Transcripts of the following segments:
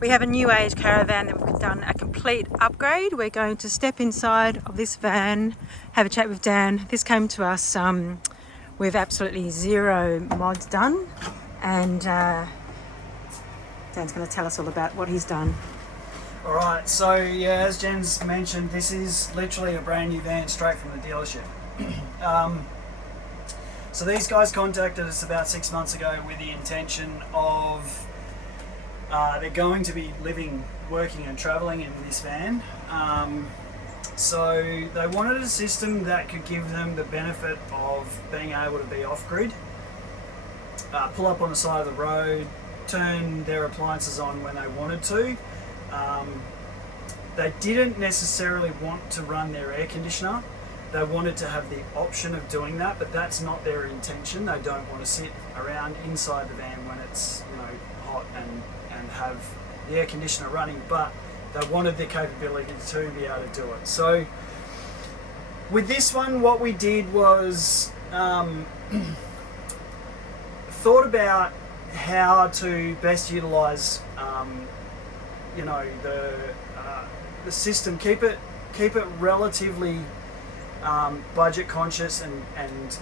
We have a new age caravan that we've done a complete upgrade. We're going to step inside of this van, have a chat with Dan. This came to us with absolutely zero mods done, and Dan's going to tell us all about what he's done. Alright, so yeah, as Jen's mentioned, this is literally a brand new van straight from the dealership. So these guys contacted us about 6 months ago with the intention of they're going to be living, working and travelling in this van. So they wanted a system that could give them the benefit of being able to be off-grid, pull up on the side of the road, turn their appliances on when they wanted to. They didn't necessarily want to run their air conditioner. They wanted to have the option of doing that, but that's not their intention. They don't want to sit around inside the van when it's, you know, hot and have the air conditioner running, but they wanted the capability to be able to do it. So with this one, what we did was thought about how to best utilize you know, the system, keep it relatively budget conscious and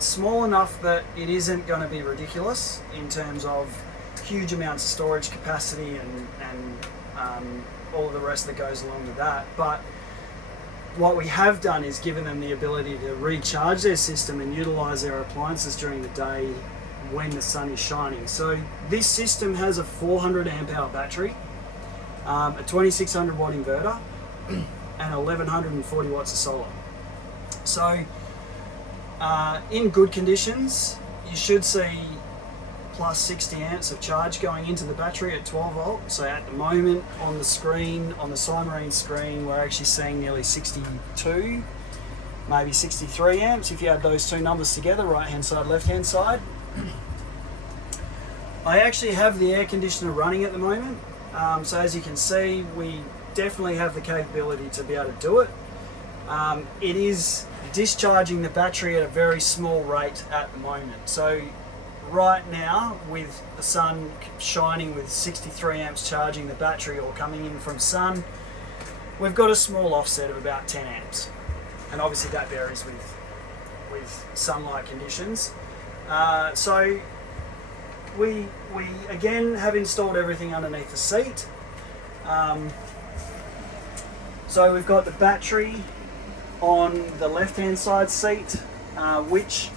small enough that it isn't going to be ridiculous in terms of huge amounts of storage capacity and all of the rest that goes along with that. But what we have done is given them the ability to recharge their system and utilize their appliances during the day when the sun is shining. So this system has a 400 amp hour battery, a 2600 watt inverter, and 1140 watts of solar. So in good conditions, you should see plus 60 amps of charge going into the battery at 12 volt. So at the moment on the screen, on the Cymarine screen, we're actually seeing nearly 62, maybe 63 amps if you add those two numbers together, right hand side, left hand side. I actually have the air conditioner running at the moment. So as you can see, we definitely have the capability to be able to do it. It is discharging the battery at a very small rate at the moment. So right now, with the sun shining with 63 amps charging the battery or coming in from sun, we've got a small offset of about 10 amps. And obviously that varies with sunlight conditions. So we again have installed everything underneath the seat. So we've got the battery on the left-hand side seat, which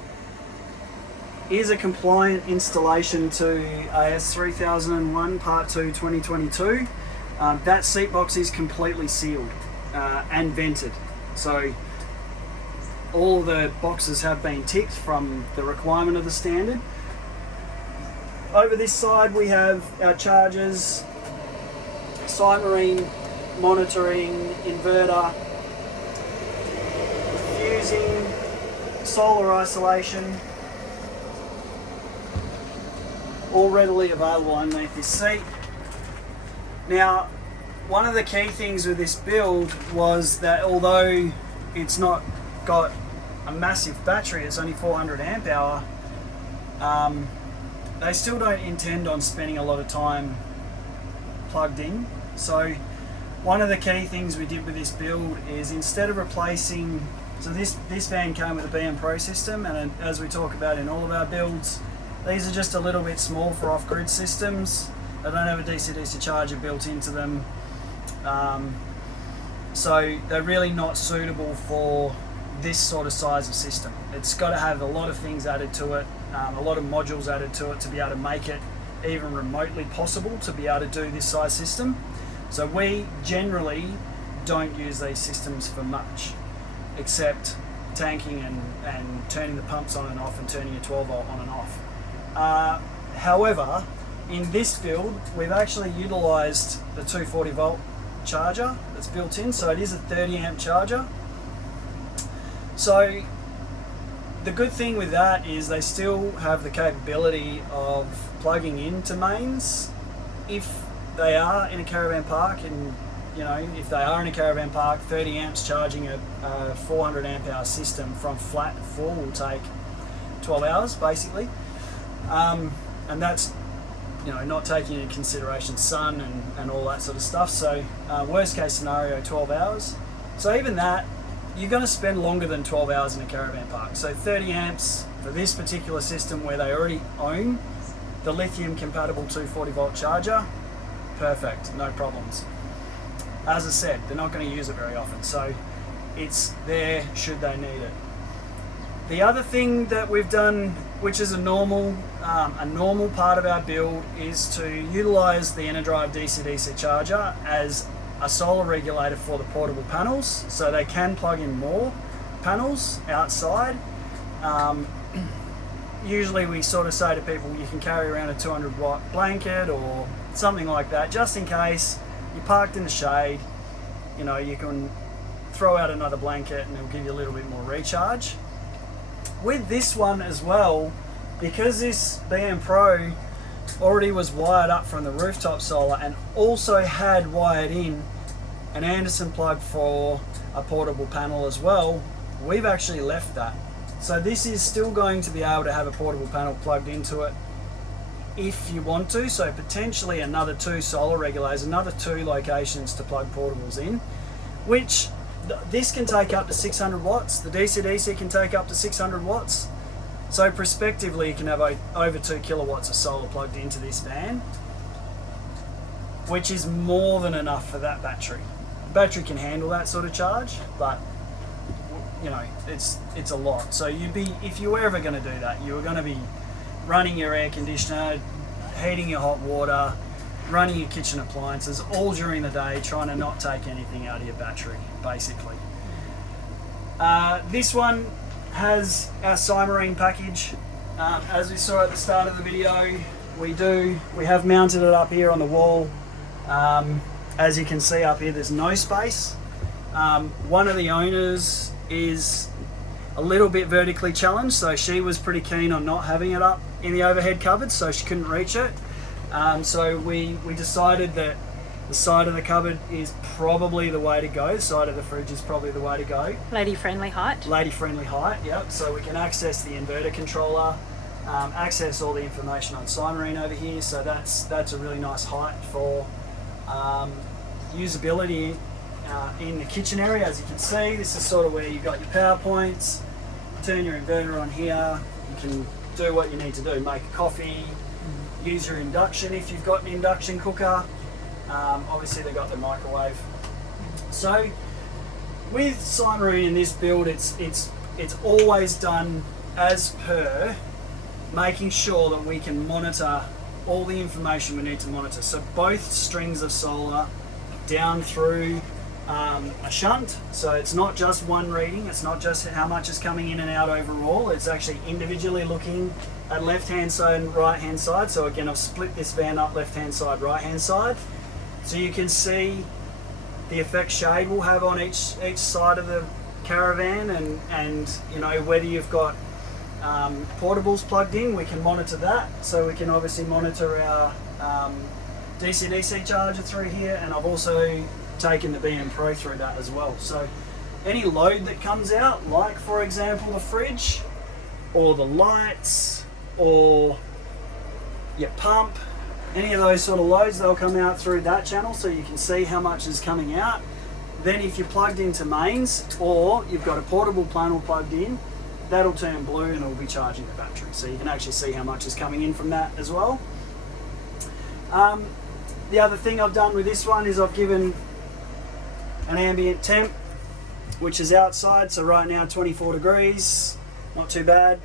is a compliant installation to AS 3001 Part 2 2022. That seat box is completely sealed and vented. So all the boxes have been ticked from the requirement of the standard. Over this side we have our chargers, Cymarine monitoring, inverter, fusing, solar isolation, all readily available underneath this seat. Now, one of the key things with this build was that although it's not got a massive battery, it's only 400 amp hour, they still don't intend on spending a lot of time plugged in. So one of the key things we did with this build is instead of replacing, so this van came with a BM Pro system, and as we talk about in all of our builds, these are just a little bit small for off-grid systems. They don't have a DC-DC charger built into them. So they're really not suitable for this sort of size of system. It's got to have a lot of things added to it, a lot of modules added to it to be able to make it even remotely possible to be able to do this size system. So we generally don't use these systems for much, except tanking and turning the pumps on and off and turning a 12 volt on and off. However, in this build, we've actually utilised the 240 volt charger that's built in, so it is a 30 amp charger. So the good thing with that is they still have the capability of plugging into mains if they are in a caravan park, and you know, if they are in a caravan park, 30 amps charging a 400 amp hour system from flat to full will take 12 hours basically, and that's not taking into consideration sun and all that sort of stuff. So worst case scenario, 12 hours. So even that, you're going to spend longer than 12 hours in a caravan park. So 30 amps for this particular system where they already own the lithium compatible 240 volt charger, perfect, no problems. As I said, they're not going to use it very often, so it's there should they need it. The other thing that we've done, which is a normal part of our build, is to utilize the Enerdrive DC-DC charger as a solar regulator for the portable panels, so they can plug in more panels outside. Usually we sort of say to people, you can carry around a 200 watt blanket or something like that, just in case you're parked in the shade. You can throw out another blanket and it'll give you a little bit more recharge. With this one as well, because this BM Pro already was wired up from the rooftop solar and also had wired in an Anderson plug for a portable panel as well, we've actually left that. So this is still going to be able to have a portable panel plugged into it if you want to. So potentially another 2 solar regulators, another 2 locations to plug portables in, which this can take up to 600 watts. The DC-DC can take up to 600 watts. So prospectively you can have over 2 kilowatts of solar plugged into this van, which is more than enough for that battery. The battery can handle that sort of charge, but it's a lot. So if you were ever going to do that, you were going to be running your air conditioner, heating your hot water, running your kitchen appliances all during the day, trying to not take anything out of your battery, basically. This one has our Cymarine package. As we saw at the start of the video, we have mounted it up here on the wall. As you can see up here, there's no space. One of the owners is a little bit vertically challenged, so she was pretty keen on not having it up in the overhead cupboard, so she couldn't reach it. So we decided that the side of the cupboard is probably the way to go. The side of the fridge is probably the way to go. Lady friendly height. Lady friendly height, yep. So we can access the inverter controller, access all the information on Cymarine over here. So that's a really nice height for usability in the kitchen area. As you can see, this is sort of where you've got your power points. Turn your inverter on here. You can do what you need to do. Make a coffee, use your induction if you've got an induction cooker. Obviously they've got the microwave. So with Cymarine in this build, it's always done as per making sure that we can monitor all the information we need to monitor. So both strings of solar down through a shunt. So it's not just one reading, it's not just how much is coming in and out overall, it's actually individually looking at left hand side and right hand side. So again, I've split this van up, left hand side, right hand side, so you can see the effect shade will have on each side of the caravan, and whether you've got portables plugged in, we can monitor that. So we can obviously monitor our DC-DC charger through here, and I've also taken the BM Pro through that as well. So any load that comes out, like for example the fridge or the lights or your pump, any of those sort of loads, they'll come out through that channel, so you can see how much is coming out. Then if you're plugged into mains or you've got a portable panel plugged in, that'll turn blue and it'll be charging the battery, so you can actually see how much is coming in from that as well. The other thing I've done with this one is I've given an ambient temp, which is outside, so right now 24 degrees, not too bad.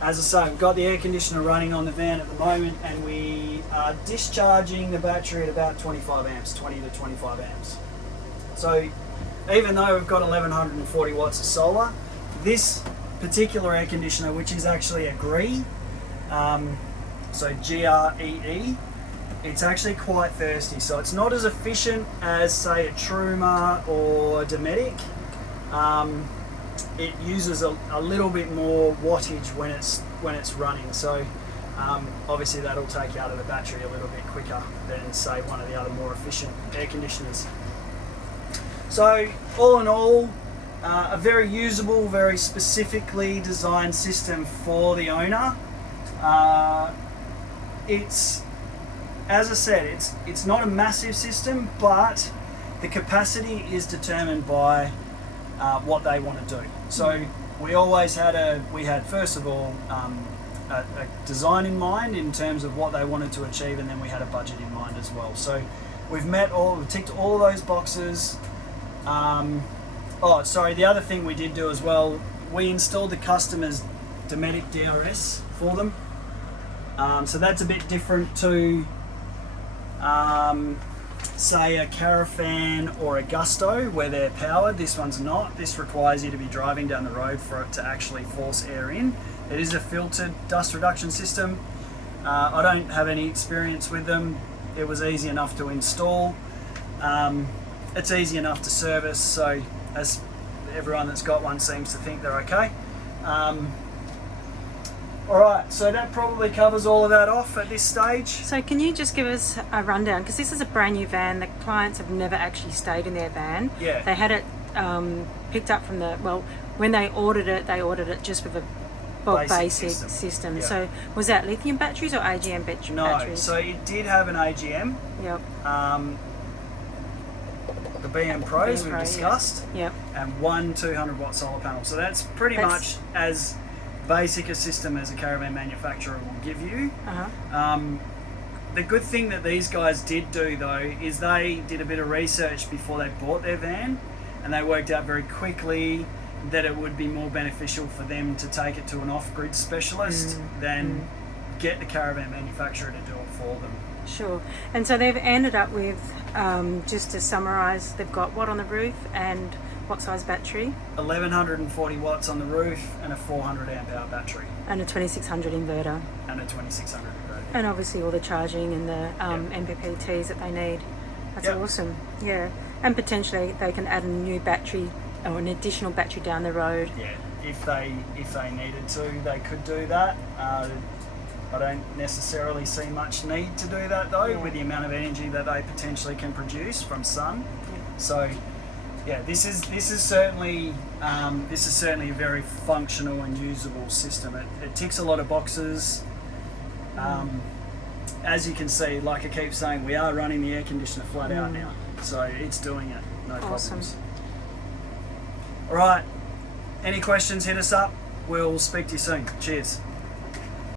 As I say, we've got the air conditioner running on the van at the moment, and we are discharging the battery at about 25 amps, 20 to 25 amps. So even though we've got 1140 watts of solar, this particular air conditioner, which is actually a GREE, so GREE, it's actually quite thirsty. So it's not as efficient as, say, a Truma or a Dometic. It uses a little bit more wattage when it's running. So obviously that'll take out of the battery a little bit quicker than, say, one of the other more efficient air conditioners. So all in all, a very usable, very specifically designed system for the owner. It's, as I said, it's not a massive system, but the capacity is determined by what they want to do. So we always we had first of all a design in mind in terms of what they wanted to achieve, and then we had a budget in mind as well. So we've ticked all those boxes. The other thing we did do as well, we installed the customer's Dometic DRS for them. So that's a bit different to say a Caravan or a Gusto where they're powered. This one's not. This requires you to be driving down the road for it to actually force air in. It is a filtered dust reduction system. I don't have any experience with them. It was easy enough to install. It's easy enough to service, so as everyone that's got one seems to think they're okay. Alright, so that probably covers all of that off at this stage. So can you just give us a rundown, because this is a brand new van, the clients have never actually stayed in their van. Yeah. They had it picked up from when they ordered it just with a basic system. Yeah. So was that lithium batteries or AGM batteries? No, so it did have an AGM. Yep. The BM Pros we discussed. Yep. And one 200 watt solar panel. So that's pretty much as basic a system as a caravan manufacturer will give you. The good thing that these guys did do though is they did a bit of research before they bought their van, and they worked out very quickly that it would be more beneficial for them to take it to an off-grid specialist than get the caravan manufacturer to do it for them. Sure. And so they've ended up with, just to summarise, they've got what on the roof and what size battery? 1140 watts on the roof and a 400 amp hour battery. And a 2600 inverter. And a 2600 inverter. And obviously all the charging and the MPPTs that they need. That's awesome. Yeah. And potentially they can add a new battery or an additional battery down the road. Yeah. If they needed to, they could do that. I don't necessarily see much need to do that though, with the amount of energy that they potentially can produce from sun. So, yeah, this is certainly a very functional and usable system. It ticks a lot of boxes. As you can see, like I keep saying, we are running the air conditioner flat out now, so it's doing it, no problems. All right, any questions? Hit us up. We'll speak to you soon. Cheers.